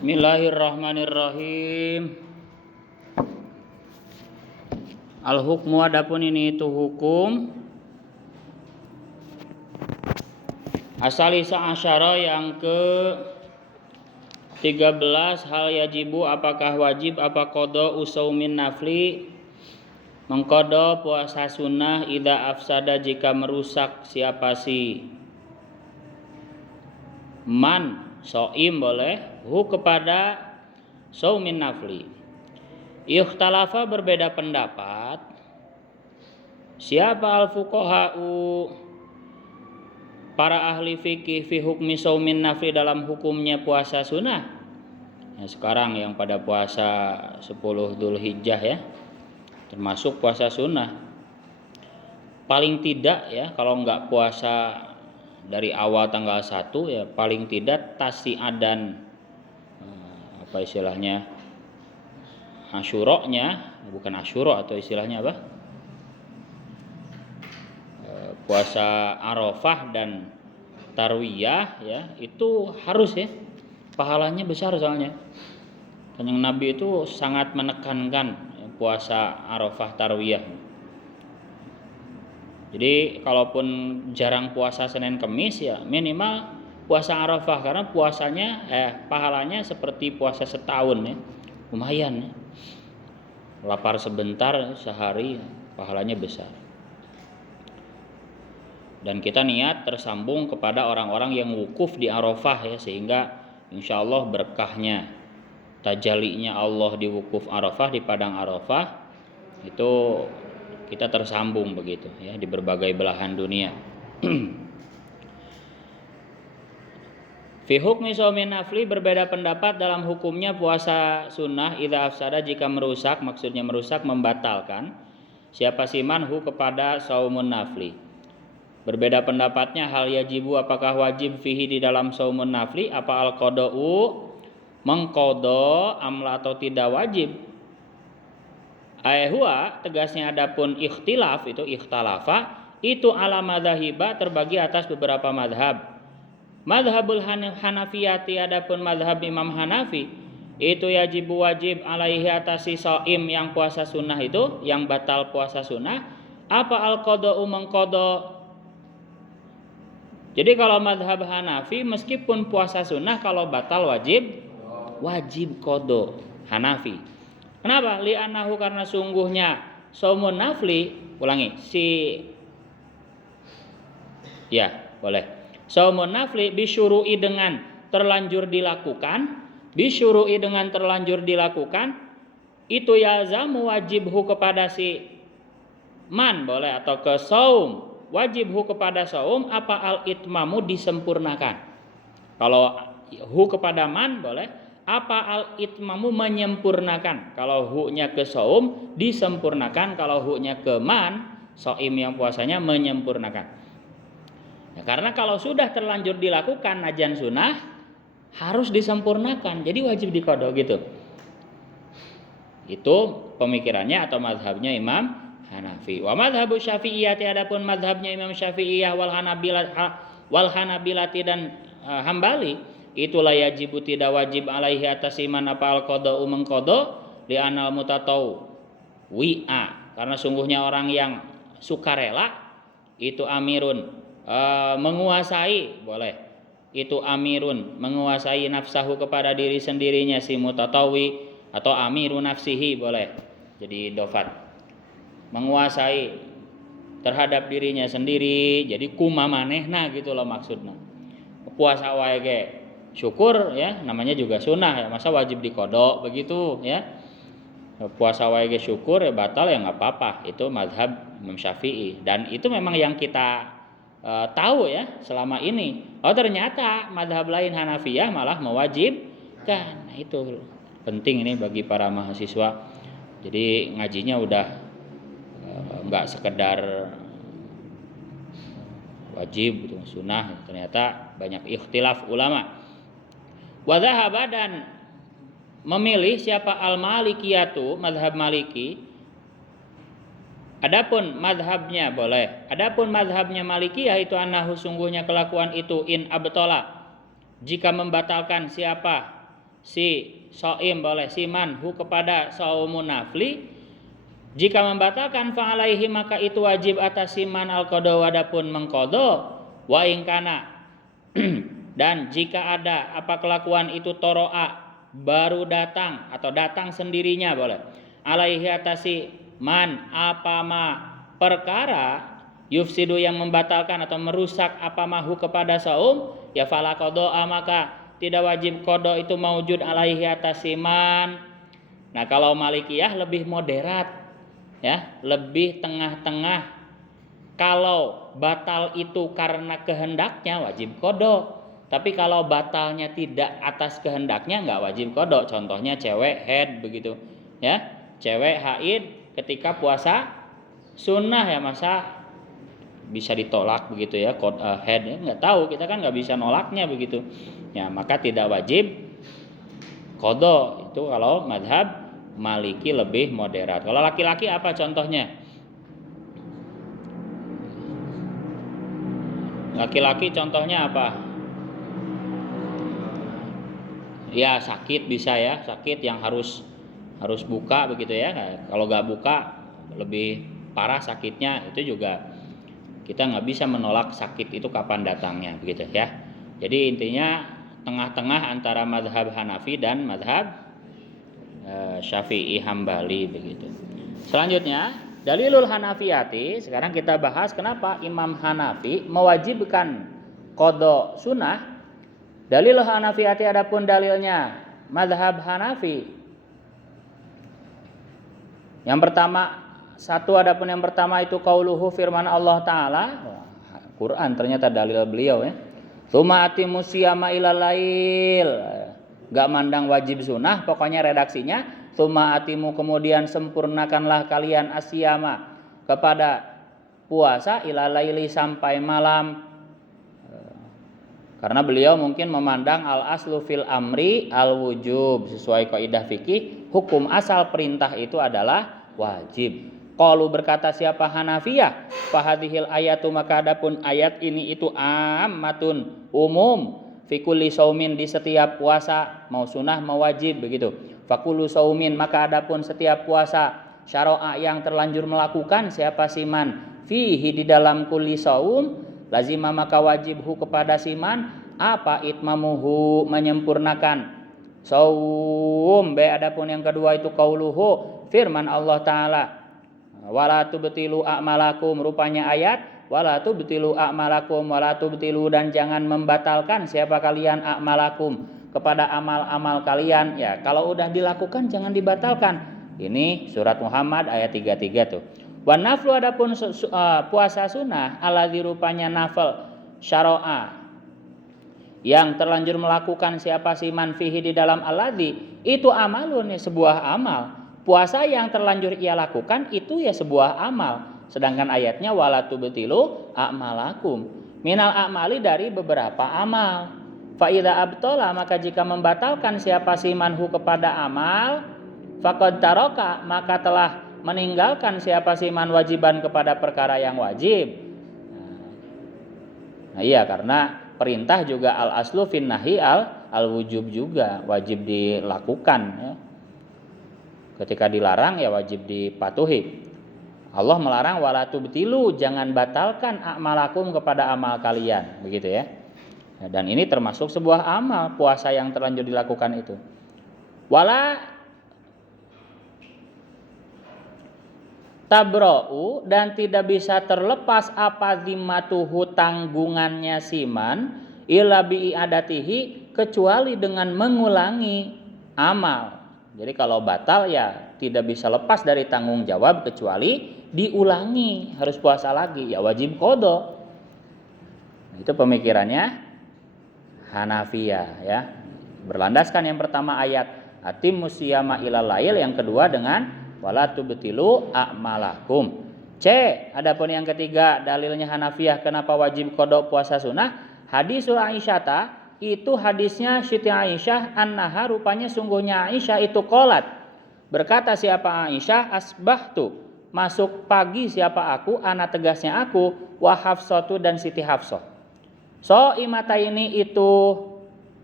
Bismillahirrahmanirrahim. Al-hukmu, adapun ini itu hukum. Asalisa asyara, yang ke 13, hal yajibu, apakah wajib apa qada usaumin nafli, mengqada puasa sunnah, idza afsada, jika merusak siapa si man soim boleh hu kepada saumin nafli. Ikhtalafa, berbeda pendapat, siapa al-fuqaha'u, para ahli fikih, fi hukmi saumin nafli, dalam hukumnya puasa sunnah. Nah, sekarang yang pada puasa 10 Dzulhijjah ya, termasuk puasa sunnah. Paling tidak ya, kalau enggak puasa dari awal tanggal 1 ya, paling tidak tasi'ah dan apa istilahnya, Asyuroknya, bukan Asyura, atau istilahnya apa, puasa Arafah dan Tarwiyah ya, itu harus ya, pahalanya besar soalnya. Kanjeng Nabi itu sangat menekankan puasa Arafah Tarwiyah. Jadi kalaupun jarang puasa Senin Kemis ya, minimal puasa Arafah, karena puasanya pahalanya seperti puasa setahun ya. Lumayan ya. Lapar sebentar sehari, pahalanya besar. Dan kita niat tersambung kepada orang-orang yang wukuf di Arafah ya, sehingga insya Allah berkahnya, tajalinya Allah di wukuf Arafah, di padang Arafah, itu kita tersambung begitu ya, di berbagai belahan dunia. Fi hukmi shaumin nafli, berbeda pendapat dalam hukumnya puasa sunnah, idza afsada, jika merusak, maksudnya merusak, membatalkan, siapa si manhu kepada saumun nafli. Berbeda pendapatnya, hal yajibu, apakah wajib fihi, di dalam saumun nafli, apa al-qada'u, mengqada, amla atau tidak wajib. Huwa, tegasnya adapun ikhtilaf, itu ikhtalafa, itu ala madzahiba, terbagi atas beberapa madhab. Madhabul Hanafiyati, adapun madhab Imam Hanafi, itu yajibu, wajib, alaihi, atas si shaim yang puasa sunnah itu, yang batal puasa sunnah, apa al-qada'u, mengqada. Jadi kalau madhab Hanafi, meskipun puasa sunnah, kalau batal wajib qada. Hanafi. Kenapa? Li'annahu, karena sungguhnya saumun nafli, ulangi, boleh. Saumun nafli bisyuru'i, dengan terlanjur dilakukan, itu yalzamu, wajibhu kepada si man, boleh, atau ke saum, wajibhu kepada saum, apa al-itmamu, disempurnakan. Kalau hu kepada man boleh, apa al-itmamu, menyempurnakan. Kalau hu-nya ke saum, disempurnakan. Kalau hu-nya ke man, saim yang puasanya, menyempurnakan. Ya, karena kalau sudah terlanjur dilakukan najan sunnah, harus disempurnakan, jadi wajib diqada gitu. Itu pemikirannya atau madhabnya Imam Hanafi. Wa madhabu Syafi'iyah, adapun madhabnya Imam Syafi'iyah wal Hanabilati dan Hambali, itulah yajibu, tidak wajib, alaihi, atas iman, apa al-qada'u, mengqada, li anal mutatau wi'a, karena sungguhnya orang yang sukarela itu amirun, menguasai, boleh, itu amirun, menguasai nafsahu, kepada diri sendirinya, si mutatawi, atau amiru nafsihi, boleh jadi dofat, menguasai terhadap dirinya sendiri, jadi kumamanehna gitu loh maksudnya. Puasa wae ge syukur ya, namanya juga sunnah ya, masa wajib diqada begitu ya. Puasa wae ge syukur ya, batal ya nggak apa-apa. Itu mazhab Imam Syafi'i, dan itu memang yang kita tahu ya selama ini. Oh, ternyata mazhab lain Hanafiyah malah mewajibkan. Nah, itu penting ini bagi para mahasiswa. Jadi ngajinya udah nggak sekedar wajib gitu, sunnah, ternyata banyak ikhtilaf ulama. Wa dzahaba, dan memilih siapa al-malikiyatu, mazhab Maliki. Adapun mazhabnya boleh. Adapun mazhabnya Malikiyah itu annahu, sungguhnya kelakuan itu, in abtola, jika membatalkan siapa si shaim boleh siman hu kepada saumun nafli, jika membatalkan fa'alaihi maka itu wajib atas siman al-qada wadapun mengqada wa in kana dan jika ada apa kelakuan itu toroa baru datang atau datang sendirinya boleh alaihi atasi man apa ma perkara yufsidu yang membatalkan atau merusak apa mahu kepada saum ya fala qada maka tidak wajib qada itu maujud alaihi atas man. Nah kalau Malikiyah lebih moderat ya, lebih tengah-tengah. Kalau batal itu karena kehendaknya wajib qada. Tapi kalau batalnya tidak atas kehendaknya nggak wajib qada. Contohnya cewek haid begitu ya. Cewek haid ketika puasa sunnah ya masa bisa ditolak begitu ya, haid ya, nggak tahu, kita kan nggak bisa nolaknya begitu ya, maka tidak wajib qada. Itu kalau mazhab Maliki lebih moderat. Kalau laki-laki apa contohnya? Laki-laki contohnya apa? Ya sakit bisa ya, sakit yang harus buka begitu ya. Kalau nggak buka lebih parah sakitnya, itu juga kita nggak bisa menolak sakit itu kapan datangnya begitu ya. Jadi intinya tengah-tengah antara mazhab Hanafi dan mazhab Syafi'i Hambali begitu. Selanjutnya dalilul Hanafiyati. Sekarang kita bahas kenapa Imam Hanafi mewajibkan qada sunnah. Dalilul Hanafiyati adapun dalilnya mazhab Hanafi. Yang pertama adapun yang pertama itu qauluhu firman Allah Ta'ala. Quran ternyata dalil beliau ya. Tsumma atimus siyama ilal lail. Gak mandang wajib sunnah, pokoknya redaksinya tsumma atimu kemudian sempurnakanlah kalian asyama kepada puasa ilal laili sampai malam. Karena beliau mungkin memandang al aslu fil amri al wujub, sesuai kaidah fikih hukum asal perintah itu adalah wajib. Qalu berkata siapa Hanafiyah, fahadhil ayatu maka adapun ayat ini itu ammatun umum fi kulli saumin di setiap puasa mau sunah mau wajib begitu. Fakulu saumin maka adapun setiap puasa syara'a yang terlanjur melakukan siapa siman fihi di dalam kulli saum lazima maka wajib hu kepada siman apa itmamuhu menyempurnakan saum. Be adapun yang kedua itu qauluhu firman Allah Ta'ala wala tubtilu a'malakum, rupanya ayat wala tubtilu a'malakum wala tubtilu dan jangan membatalkan siapa kalian a'malakum kepada amal-amal kalian ya, kalau udah dilakukan jangan dibatalkan. Ini surat Muhammad ayat 33 tuh. Wan naflu adapun puasa sunnah alladzi rupanya nafal syara'a yang terlanjur melakukan siapa siman fihi di dalam alladzi itu amalun ya, sebuah amal. Puasa yang terlanjur ia lakukan itu ya sebuah amal. Sedangkan ayatnya wala tubtilu a'malakum minal a'mali dari beberapa amal. Fa idza abtala maka jika membatalkan siapa simanhu kepada amal faqad taraka maka telah meninggalkan siapa siman wajiban kepada perkara yang wajib. Nah iya, karena perintah juga al aslu fin nahi al wujub juga wajib dilakukan ya. Ketika dilarang ya wajib dipatuhi. Allah melarang wala tubtilu, jangan batalkan a'malakum kepada amal kalian, begitu ya. Dan ini termasuk sebuah amal puasa yang terlanjur dilakukan itu. Wala tabra'u dan tidak bisa terlepas apa zimmatuhu tanggungannya siman illa bi'adatihi kecuali dengan mengulangi amal. Jadi kalau batal ya tidak bisa lepas dari tanggung jawab kecuali diulangi, harus puasa lagi ya wajib qada. Itu pemikirannya Hanafiyah ya. Berlandaskan yang pertama ayat atimmus siyama ilal lail, yang kedua dengan wala tubtilu a'malakum. C. Adapun yang ketiga dalilnya Hanafiyah kenapa wajib qada puasa sunnah, hadisul Aisyata itu hadisnya Siti Aisyah annaha rupanya sungguhnya Aisyah itu qolat berkata siapa Aisyah asbahtu masuk pagi siapa aku ana tegasnya aku wa Hafsatu dan Siti Hafsah so imata ini itu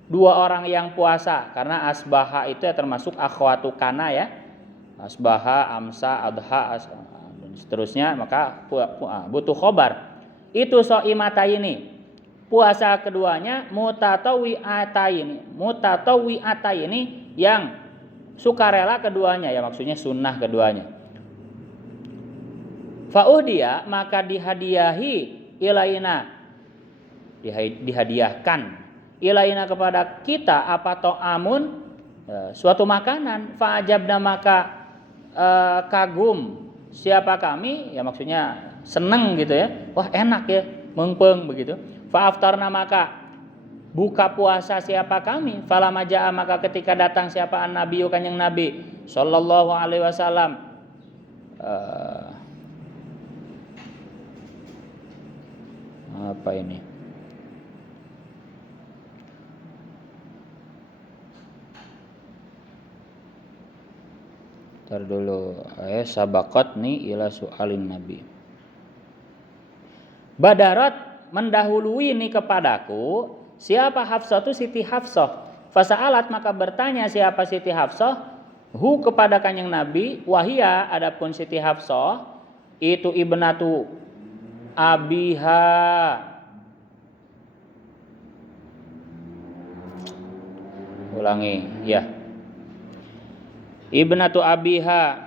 dua orang yang puasa, karena asbaha itu ya termasuk akhwatu kana ya. Asbaha, amsa, adha, dan seterusnya, maka butuh khobar. Itu soimataini. Puasa keduanya mutatawiataini yang sukarela keduanya ya, maksudnya sunnah keduanya. Fa'uhdiya, maka dihadiahi ilaina, dihadiahkan ilaina kepada kita apa to'amun, suatu makanan. Fa'ajabna, maka kagum siapa kami ya, maksudnya seneng gitu ya, wah enak ya, mengpeng begitu. Fa'aftarna, maka buka puasa siapa kami. Falamma jaa, maka ketika datang siapa an-nabiyyu, kanjeng Nabi sallallahu alaihi wasallam, apa ini? Ntar dulu, sabaqat nih ila su'alin Nabi. Badarat, mendahului nih kepadaku siapa Hafsah, itu Siti Hafsah. Fasa'alat, maka bertanya siapa Siti Hafsah hu kepada kanjeng Nabi. Wahia, adapun Siti Hafsah itu ibnatu abiha, ulangi ya, ibnatu abiha